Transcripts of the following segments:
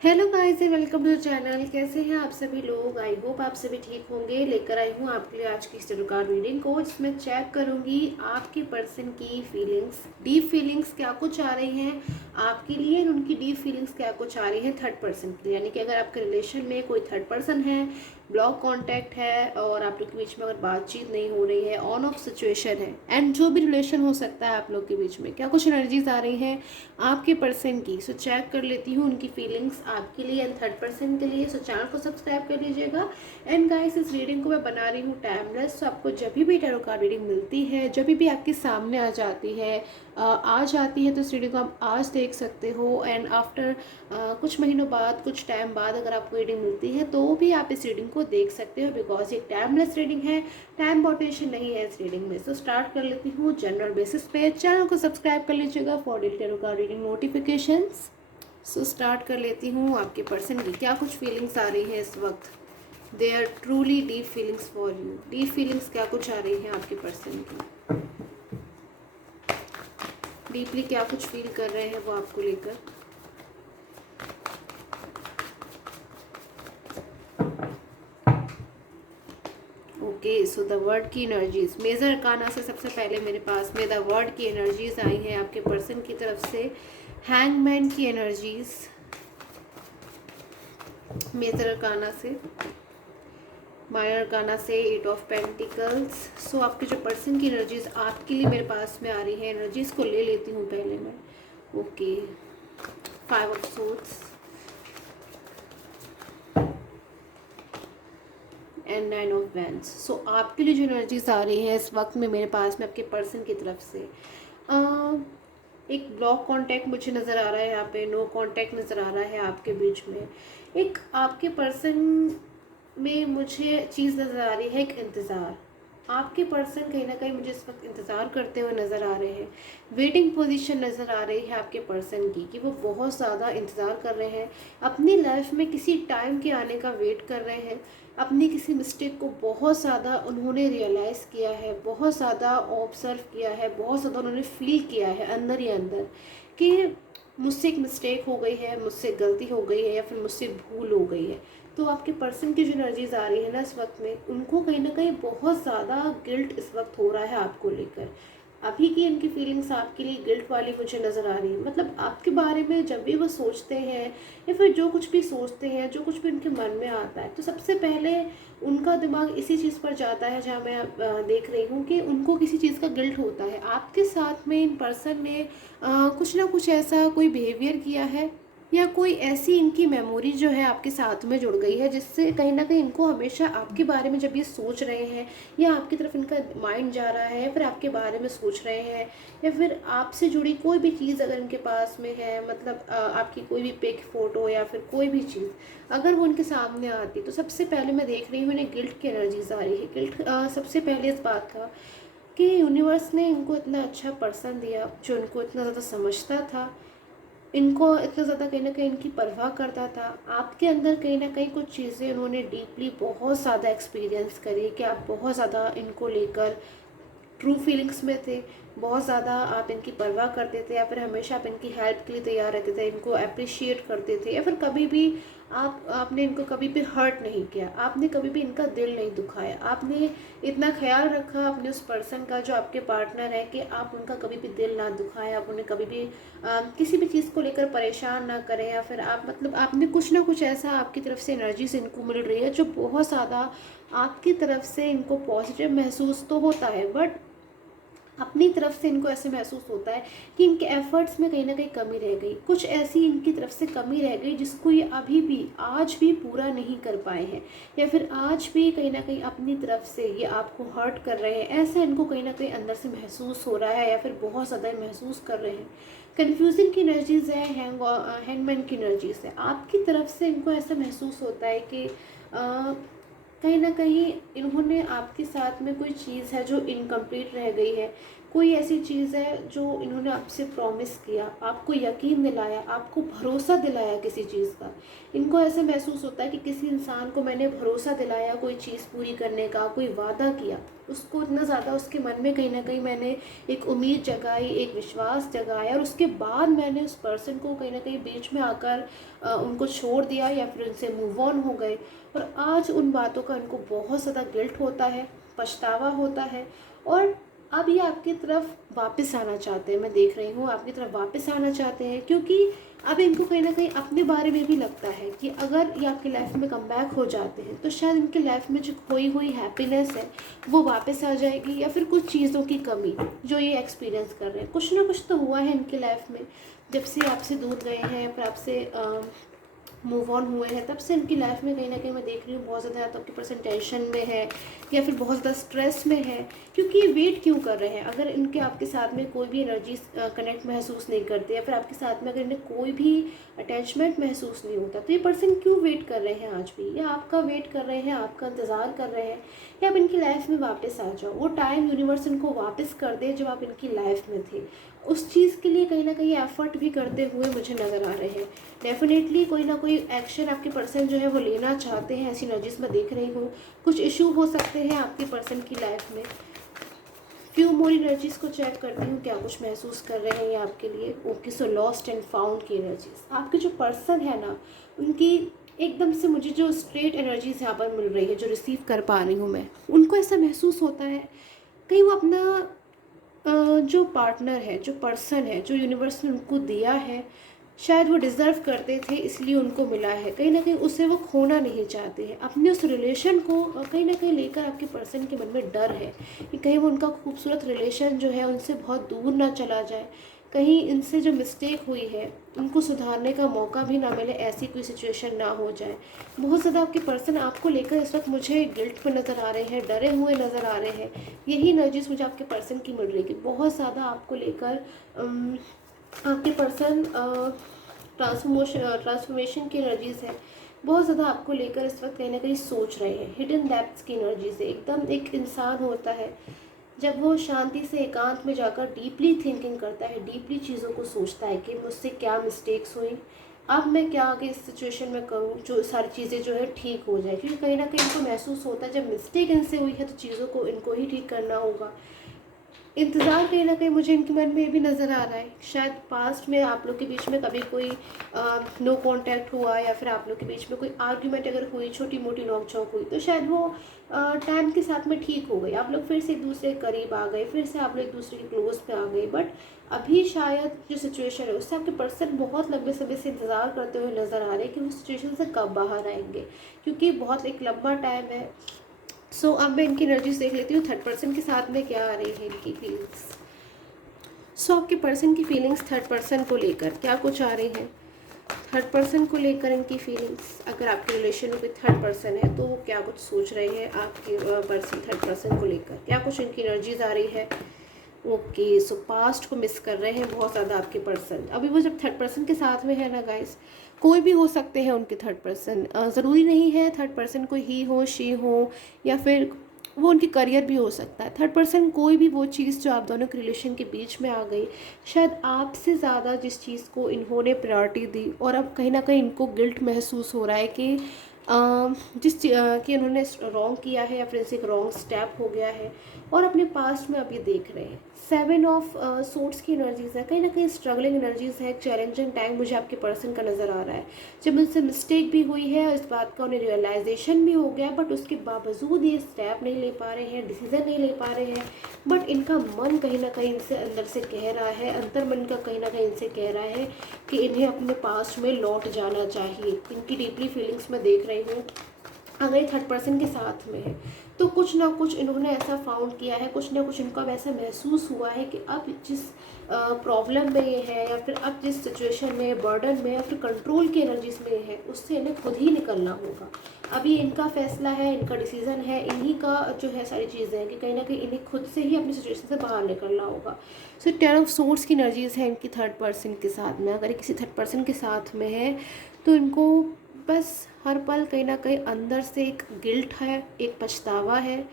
Hello guys and welcome to the channel. कैसे हैं आप सभी लोग? आई होप आप सभी ठीक होंगे। लेकर आई हूँ आपके लिए आज की इस tarot कार्ड रीडिंग को, जिसमें चेक करूंगी आपके पर्सन की फीलिंग्स, डीप फीलिंग्स क्या कुछ आ रही हैं आपके लिए, उनकी डीप फीलिंग्स क्या कुछ आ रही हैं थर्ड पर्सन के लिए। यानी कि अगर आपके रिलेशन में कोई थर्ड पर्सन है, ब्लॉक कॉन्टैक्ट है और आप लोग के बीच में अगर बातचीत नहीं हो रही है, ऑन ऑफ सिचुएशन है, एंड जो भी रिलेशन हो सकता है आप लोग के बीच में, क्या कुछ एनर्जीज आ रही हैं आपके पर्सन की। सो चेक कर लेती हूँ उनकी फीलिंग्स आपके लिए एंड थर्ड पर्सन के लिए। सो चैनल को सब्सक्राइब कर लीजिएगा। एंड गाइस, इस रीडिंग को मैं बना रही हूँ टाइमलेस। सो आपको जब भी टैरो कार्ड रीडिंग मिलती है, जब भी आपके सामने आ जाती है तो इस रीडिंग को आप आज देख सकते हो। एंड आफ्टर कुछ महीनों बाद, कुछ टाइम बाद अगर आपको रीडिंग मिलती है तो भी आप इस रीडिंग को देख सकते हो, बिकॉज ये टाइमलेस रीडिंग है, टाइम बाउंडेशन नहीं है इस रीडिंग में। सो स्टार्ट कर लेती हूँ जनरल बेसिस पे। चैनल को सब्सक्राइब कर लीजिएगा for daily tarot card reading notifications. So start कर लेती हूँ आपके पर्सन की क्या कुछ फीलिंग्स आ रही है इस वक्त। They are truly deep feelings for you. Deep feelings क्या कुछ आ रही है आपके पर्सन की, डीपली क्या कुछ फील कर रहे हैं वो आपको लेकर। ओके, सो द वर्ड की एनर्जीज, मेजर अरकाना से सबसे पहले मेरे पास में द वर्ड की एनर्जीज आई हैं आपके पर्सन की तरफ से। हैंगमैन की एनर्जीज मेजर अरकाना से, माइनर अरकाना से एट ऑफ पेंटिकल्स। सो आपके जो पर्सन की एनर्जीज आपके लिए मेरे पास में आ रही है, एनर्जीज को ले लेती हूँ पहले मैं। Okay, five of swords and nine of wands. So आपके लिए जो एनर्जीज आ रही है इस वक्त में मेरे पास में आपके पर्सन की तरफ से, एक ब्लॉक कांटेक्ट मुझे नज़र आ रहा है यहाँ पे, नो कांटेक्ट नज़र आ रहा है आपके बीच में। एक आपके पर्सन में मुझे चीज़ नज़र आ रही है, एक इंतज़ार। आपके पर्सन कहीं ना कहीं मुझे इस वक्त इंतज़ार करते हुए नज़र आ रहे हैं। वेटिंग पोजीशन नज़र आ रही है आपके पर्सन की, कि वो बहुत ज़्यादा इंतज़ार कर रहे हैं, अपनी लाइफ में किसी टाइम के आने का वेट कर रहे हैं। अपनी किसी मिस्टेक को बहुत ज़्यादा उन्होंने रियलाइज़ किया है, बहुत ज़्यादा ऑब्जर्व किया है, बहुत ज़्यादा उन्होंने फील किया है अंदर ही अंदर कि मुझसे एक मिस्टेक हो गई है, मुझसे गलती हो गई है, या फिर मुझसे भूल हो गई है। तो आपके पर्सन की जो एनर्जीज आ रही है ना इस वक्त में, उनको कहीं ना कहीं बहुत ज़्यादा गिल्ट इस वक्त हो रहा है आपको लेकर। अभी की इनकी फीलिंग्स आपके लिए गिल्ट वाली मुझे नज़र आ रही है। मतलब आपके बारे में जब भी वो सोचते हैं, या फिर जो कुछ भी सोचते हैं, जो कुछ भी उनके मन में आता है, तो सबसे पहले उनका दिमाग इसी चीज़ पर जाता है, जहाँ मैं देख रही हूँ कि उनको किसी चीज़ का गिल्ट होता है। आपके साथ में इन पर्सन ने कुछ ना कुछ ऐसा कोई बिहेवियर किया है, या कोई ऐसी इनकी मेमोरी जो है आपके साथ में जुड़ गई है, जिससे कहीं ना कहीं इनको हमेशा आपके बारे में जब ये सोच रहे हैं, या आपकी तरफ इनका माइंड जा रहा है, या फिर आपके बारे में सोच रहे हैं, या फिर आपसे जुड़ी कोई भी चीज़ अगर इनके पास में है, मतलब आपकी कोई भी पिक, फोटो, या फिर कोई भी चीज़ अगर वो उनके सामने आती, तो सबसे पहले मैं देख रही हूँ इन्हें गिल्ट की एनर्जीज आ रही है। गिल्ट सबसे पहले इस बात का कि यूनिवर्स ने इनको इतना अच्छा पर्सन दिया, जो इनको इतना ज़्यादा समझता था, इनको इतना ज़्यादा कहीं ना कहीं इनकी परवाह करता था। आपके अंदर कहीं ना कहीं कुछ चीज़ें उन्होंने डीपली बहुत ज़्यादा एक्सपीरियंस करी, कि आप बहुत ज़्यादा इनको लेकर ट्रू फीलिंग्स में थे, बहुत ज़्यादा आप इनकी परवाह करते थे, या फिर हमेशा आप इनकी हेल्प के लिए तैयार रहते थे, इनको अप्रिशिएट करते थे, या फिर कभी भी आपने इनको कभी भी हर्ट नहीं किया, आपने कभी भी इनका दिल नहीं दुखाया, आपने इतना ख्याल रखा अपने उस पर्सन का जो आपके पार्टनर है, कि आप उनका कभी भी दिल ना दुखाएं, आप उन्हें कभी भी किसी भी चीज़ को लेकर परेशान ना करें, या फिर आप मतलब आपने कुछ ना कुछ ऐसा आपकी तरफ से एनर्जीज इनको मिल रही है जो बहुत ज़्यादा आपकी तरफ से इनको पॉजिटिव महसूस तो होता है, बट अपनी तरफ से इनको ऐसे महसूस होता है कि इनके एफर्ट्स में कहीं ना कहीं कमी रह गई, कुछ ऐसी इनकी तरफ से कमी रह गई जिसको ये अभी भी आज भी पूरा नहीं कर पाए हैं, या फिर आज भी कहीं ना कहीं अपनी तरफ से ये आपको हर्ट कर रहे हैं। ऐसा इनको कहीं ना कहीं अंदर से महसूस हो रहा है, या फिर बहुत ज़्यादा महसूस कर रहे हैं। कन्फ्यूजन की एनर्जीज है, हैंगमैन की एनर्जीज है। आपकी तरफ से इनको ऐसा महसूस होता है कि कहीं ना कहीं इन्होंने आपके साथ में कोई चीज़ है जो इनकम्प्लीट रह गई है, कोई ऐसी चीज़ है जो इन्होंने आपसे प्रॉमिस किया, आपको यकीन दिलाया, आपको भरोसा दिलाया किसी चीज़ का। इनको ऐसा महसूस होता है कि किसी इंसान को मैंने भरोसा दिलाया कोई चीज़ पूरी करने का, कोई वादा किया, उसको इतना ज़्यादा उसके मन में कहीं ना कहीं मैंने एक उम्मीद जगाई, एक विश्वास जगाया, और उसके बाद मैंने उस पर्सन को कहीं ना कहीं बीच में आकर उनको छोड़ दिया या फिर उनसे मूव ऑन हो गए। और आज उन बातों का इनको बहुत ज़्यादा गिल्ट होता है, पछतावा होता है, और अब ये आपकी तरफ वापस आना चाहते हैं। मैं देख रही हूँ आपकी तरफ वापस आना चाहते हैं, क्योंकि अब इनको कहीं ना कहीं अपने बारे में भी लगता है कि अगर ये आपकी लाइफ में कम बैक हो जाते हैं तो शायद इनकी लाइफ में जो खोई हुई हैप्पीनेस है वो वापस आ जाएगी, या फिर कुछ चीज़ों की कमी जो ये एक्सपीरियंस कर रहे हैं। कुछ ना कुछ तो हुआ है इनकी लाइफ में, जब से आपसे दूर गए हैं या फिर आपसे मूव ऑन हुए हैं, तब से इनकी लाइफ में कहीं ना कहीं मैं देख रही हूँ बहुत ज़्यादा तो आपकी पर्सन टेंशन में है या फिर बहुत ज़्यादा स्ट्रेस में है। क्योंकि ये वेट क्यों कर रहे हैं? अगर इनके आपके साथ में कोई भी एनर्जी कनेक्ट महसूस नहीं करते, या फिर आपके साथ में अगर इन्हें कोई भी अटैचमेंट महसूस नहीं होता, तो ये पर्सन क्यों वेट कर रहे हैं आज भी? या आपका वेट कर रहे हैं, आपका इंतज़ार कर रहे हैं, या आप इनकी लाइफ में वापस आ जाओ, वो टाइम यूनिवर्स इनको वापस कर दे जब आप इनकी लाइफ में थे। उस चीज़ के लिए कहीं ना कहीं एफर्ट भी करते हुए मुझे नज़र आ रहे हैं। डेफिनेटली कोई ना कोई एक्शन आपके पर्सन जो है वो लेना चाहते हैं, ऐसी एनर्जीज में देख रही हूँ। कुछ इशू हो सकते हैं आपके पर्सन की लाइफ में। फ्यू मोर एनर्जीज को चेक करती हूँ क्या कुछ महसूस कर रहे हैं ये आपके लिए। Okay, so lost and found की एनर्जीज, आपके जो पर्सन है ना, उनकी एकदम से मुझे जो स्ट्रेट एनर्जीज यहाँ पर मिल रही है, जो रिसीव कर पा रही हूँ मैं, उनको ऐसा महसूस होता है कहीं वो अपना जो पार्टनर है, जो पर्सन है, जो यूनिवर्स ने उनको दिया है, शायद वो डिज़र्व करते थे इसलिए उनको मिला है। कहीं ना कहीं उसे वो खोना नहीं चाहते हैं। अपने उस रिलेशन को कहीं ना कहीं लेकर आपके पर्सन के मन में डर है कि कहीं वो उनका खूबसूरत रिलेशन जो है उनसे बहुत दूर ना चला जाए, कहीं इनसे जो मिस्टेक हुई है उनको सुधारने का मौका भी ना मिले, ऐसी कोई सिचुएशन ना हो जाए। बहुत ज़्यादा आपके पर्सन आपको लेकर इस वक्त मुझे गिल्ट में नज़र आ रहे हैं, डरे हुए नज़र आ रहे हैं। यही एनर्जीज मुझे आपके पर्सन की मिल रही है कि बहुत ज़्यादा आपको लेकर आपके पर्सन ट्रांसफॉर्मेशन की एनर्जीज है, बहुत ज़्यादा आपको लेकर इस वक्त कहीं ना कहीं सोच रहे हैं। हिडन डेप्थ्स की एनर्जीज है। एकदम एक इंसान होता है जब वो शांति से एकांत में जाकर डीपली थिंकिंग करता है, डीपली चीज़ों को सोचता है कि मुझसे क्या मिस्टेक्स हुई, अब मैं क्या आगे इस सिचुएशन में करूँ जो सारी चीज़ें जो है ठीक हो जाए। क्योंकि कहीं ना कहीं इनको महसूस होता है जब मिस्टेक इनसे हुई है तो चीज़ों को इनको ही ठीक करना होगा। इंतज़ार कहीं न कहीं मुझे इनके मन में ये भी नज़र आ रहा है, शायद पास्ट में आप लोग के बीच में कभी कोई नो कांटेक्ट हुआ, या फिर आप लोग के बीच में कोई आर्ग्यूमेंट अगर हुई, छोटी मोटी नोक-झोंक हुई, तो शायद वो टाइम के साथ में ठीक हो गई। आप लोग फिर से एक दूसरे के करीब आ गए, फिर से आप लोग एक दूसरे के क्लोज़ पे आ गए। बट अभी शायद जो सिचुएशन है उससे आपके पर्सन बहुत लंबे समय से इंतज़ार करते हुए नज़र आ रहे हैं कि वो सिचुएशन से कब बाहर आएँगे, क्योंकि बहुत एक लंबा टाइम है। सो अब मैं इनकी एनर्जीज देख लेती हूँ थर्ड पर्सन के साथ में क्या आ रही है इनकी फीलिंग्स। सो आपके पर्सन की फीलिंग्स थर्ड पर्सन को लेकर क्या कुछ आ रही है? थर्ड पर्सन को लेकर इनकी फीलिंग्स, अगर आपके रिलेशन में कोई थर्ड पर्सन है तो वो क्या कुछ सोच रहे हैं आपके पर्सन थर्ड पर्सन को लेकर, क्या कुछ इनकी एनर्जीज आ रही है? ओके, सो पास्ट को मिस कर रहे हैं बहुत ज़्यादा आपके पर्सन। अभी वो जब थर्ड पर्सन के साथ में है ना गाइस, कोई भी हो सकते हैं उनके थर्ड पर्सन, ज़रूरी नहीं है थर्ड पर्सन कोई ही हो, शी हो, या फिर वो उनकी करियर भी हो सकता है। थर्ड पर्सन कोई भी वो चीज़ जो आप दोनों के रिलेशन के बीच में आ गई, शायद आपसे ज़्यादा जिस चीज़ को इन्होंने प्रायोरिटी दी, और अब कहीं ना कहीं इनको गिल्ट महसूस हो रहा है कि कि उन्होंने रॉन्ग किया है या फिर इनसे एक रॉन्ग स्टेप हो गया है, और अपने पास्ट में अब ये देख रहे हैं। 7 ऑफ सोर्ड्स की एनर्जीज है, कहीं ना कहीं स्ट्रगलिंग एनर्जीज है, चैलेंजिंग टाइम मुझे आपके पर्सन का नज़र आ रहा है। जब उनसे मिस्टेक भी हुई है, इस बात का उन्हें रियलाइजेशन भी हो गया, बट उसके बावजूद ये स्टेप नहीं ले पा रहे हैं, डिसीजन नहीं ले पा रहे हैं। बट इनका मन कहीं ना कहीं इनसे अंदर से कह रहा है, अंतर मन का कहीं ना कहीं इनसे कह रहा है कि इन्हें अपने पास्ट में लौट जाना चाहिए। इनकी डीपली फीलिंग्स में देख रही हूँ। अगर थर्ड पर्सन के साथ में है तो कुछ ना कुछ इन्होंने ऐसा फाउंड किया है, कुछ ना कुछ इनको अब ऐसा महसूस हुआ है कि अब जिस प्रॉब्लम में ये है, या फिर अब जिस सिचुएशन में, बर्डन में, या फिर कंट्रोल की एनर्जीज में है, उससे इन्हें खुद ही निकलना होगा। अभी इनका फैसला है, इनका डिसीजन है, इन्हीं का जो है सारी चीज़ें हैं कि कहीं ना कहीं इन्हें खुद से ही अपनी सिचुएशन से बाहर निकलना होगा। सो 10 ऑफ सोर्ड्स की एनर्जीज है इनकी थर्ड पर्सन के साथ में। अगर किसी थर्ड पर्सन के साथ में है तो इनको बस हर पल कहीं ना कहीं अंदर से एक गिल्ट है, एक पछतावा है,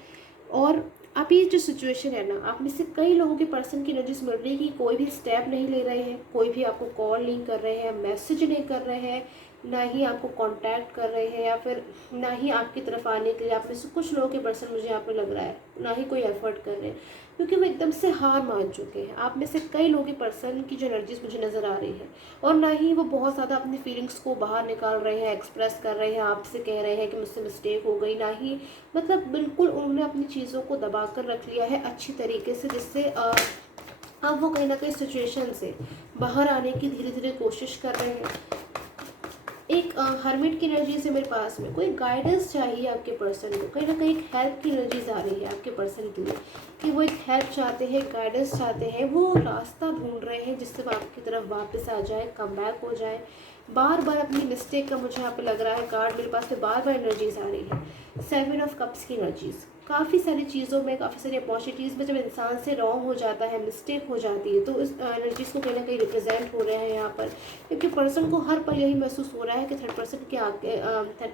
और अब ये जो सिचुएशन है ना, आप में से कई लोगों के पर्सन की एनर्जीज मिल रही है कि कोई भी स्टेप नहीं ले रहे हैं, कोई भी आपको कॉल नहीं कर रहे हैं, मैसेज नहीं कर रहे हैं, ना ही आपको कांटेक्ट कर रहे हैं, या फिर ना ही आपकी तरफ आने के लिए आप में से कुछ लोगों के पर्सन मुझे यहाँ पे लग रहा है ना ही कोई एफर्ट कर रहे हैं, क्योंकि वो एकदम से हार मान चुके हैं। आप में से कई लोगों के पर्सन की जो एनर्जीज मुझे नज़र आ रही है, और ना ही वो बहुत ज़्यादा अपनी फीलिंग्स को बाहर निकाल रहे हैं, एक्सप्रेस कर रहे हैं, आपसे कह रहे हैं कि मुझसे मिस्टेक हो गई, ना ही मतलब बिल्कुल उन्होंने अपनी चीज़ों को दबा कर रख लिया है अच्छी तरीके से, जिससे अब वो कहीं ना कहीं सिचुएशन से बाहर आने की धीरे धीरे कोशिश कर रहे हैं। एक हर्मिट की एनर्जी से मेरे पास में कोई गाइडेंस चाहिए आपके पर्सन को, कहीं ना कहीं एक हेल्प की एनर्जीज आ रही है आपके पर्सन के लिए, कि वो एक हेल्प चाहते हैं, गाइडेंस चाहते हैं, वो रास्ता ढूंढ रहे हैं जिससे वो आपकी तरफ वापस आ जाए, कम बैक हो जाए। बार बार अपनी मिस्टेक का मुझे यहाँ पे लग रहा है कार्ड मेरे पास में बार बार एनर्जीज आ रही है। 7 ऑफ कप्स की एनर्जीज काफ़ी सारी चीज़ों में, काफ़ी सारी अपॉर्चुनिटीज़ में जब इंसान से रॉन्ग हो जाता है, मिस्टेक हो जाती है, तो इस एनर्जीज़ को कहीं ना कहीं रिप्रेजेंट हो रहे हैं यहाँ पर, क्योंकि पर्सन को हर पल यही महसूस हो रहा है कि थर्ड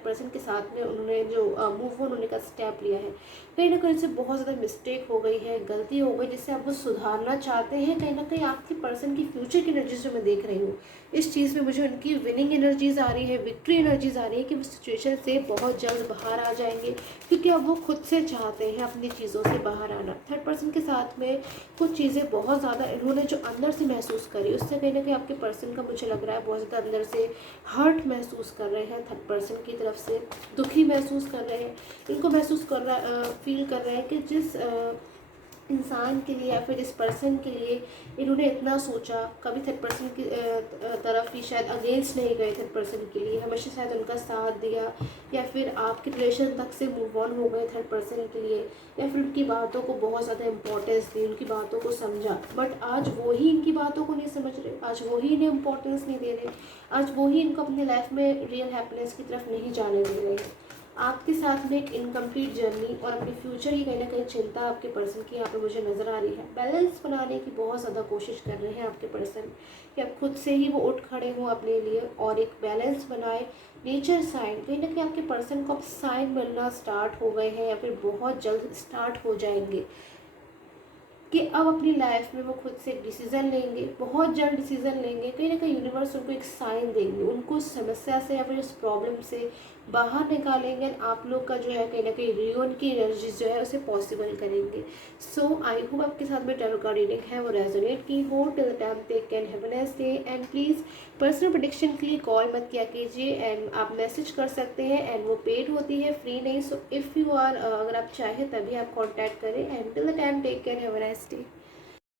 पर्सन के साथ में उन्होंने जो मूव ऑन होने का स्टेप लिया है, कहीं ना कहीं से बहुत ज़्यादा मिस्टेक हो गई है, गलती हो गई, जिससे आप वो सुधारना चाहते हैं। कहीं ना कहीं आपके पर्सन की फ्यूचर की एनर्जीज जो मैं देख रही हूँ, इस चीज़ में मुझे उनकी विनिंग एनर्जीज आ रही है, विक्ट्री एनर्जीज आ रही है, कि वो सिचुएशन से बहुत जल्द बाहर आ जाएंगे, क्योंकि अब वो खुद से चाहते हैं अपनी चीज़ों से बाहर आना। थर्ड पर्सन के साथ में कुछ चीज़ें बहुत ज़्यादा इन्होंने जो अंदर से महसूस करी, उससे कहीं ना कहीं आपके पर्सन का मुझे लग रहा है बहुत ज़्यादा अंदर से हर्ट महसूस कर रहे हैं, थर्ड पर्सन की तरफ से दुखी महसूस कर रहे हैं। इनको महसूस कर रहा फील कर रहे हैं कि जिस इंसान के लिए या फिर जिस पर्सन के लिए इन्होंने इतना सोचा, कभी थर्ड पर्सन की तरफ ही शायद अगेंस्ट नहीं गए, थर्ड पर्सन के लिए हमेशा शायद उनका साथ दिया, या फिर आपके रिलेशन तक से मूव ऑन हो गए थर्ड पर्सन के लिए, या फिर उनकी बातों को बहुत ज़्यादा इंपॉर्टेंस दी, उनकी बातों को समझा। बट आज वो ही इनकी बातों को नहीं समझ रहे, आज वो ही इन्हें इंपॉर्टेंस नहीं दे रहे, आज वो ही इनको अपने लाइफ में रियल हैप्पीनेस की तरफ नहीं जाने दे रहे हैं। आपके साथ में एक इनकम्प्लीट जर्नी और अपने फ्यूचर की कहीं ना कहीं चिंता आपके पर्सन की यहाँ पे मुझे नज़र आ रही है। बैलेंस बनाने की बहुत ज़्यादा कोशिश कर रहे हैं आपके पर्सन, कि अब खुद से ही वो उठ खड़े हों अपने लिए और एक बैलेंस बनाए। नेचर साइन, कहीं ना कहीं आपके पर्सन को अब साइन मिलना स्टार्ट हो गए हैं, या फिर बहुत जल्द स्टार्ट हो जाएंगे, कि अब अपनी लाइफ में वो खुद से एक डिसीज़न लेंगे, बहुत जल्द डिसीज़न लेंगे। कहीं ना कहीं यूनिवर्स उनको एक साइन देंगे, उनको उस समस्या से या फिर इस प्रॉब्लम से बाहर निकालेंगे। आप लोग का जो है कहीं ना कहीं रियून की एनर्जी जो है उसे पॉसिबल करेंगे। सो आई होप आपके साथ में टैरो कार्ड रीडिंग है वो रेजोनेट की हो। Till the time take can have a nice day, and please personal prediction के लिए कॉल मत किया कीजिए, एंड आप मैसेज कर सकते हैं, एंड वो पेड होती है, फ्री नहीं। सो इफ़ यू आर अगर आप चाहें तभी आप कॉन्टैक्ट करें, and till the time take care, have a nice day.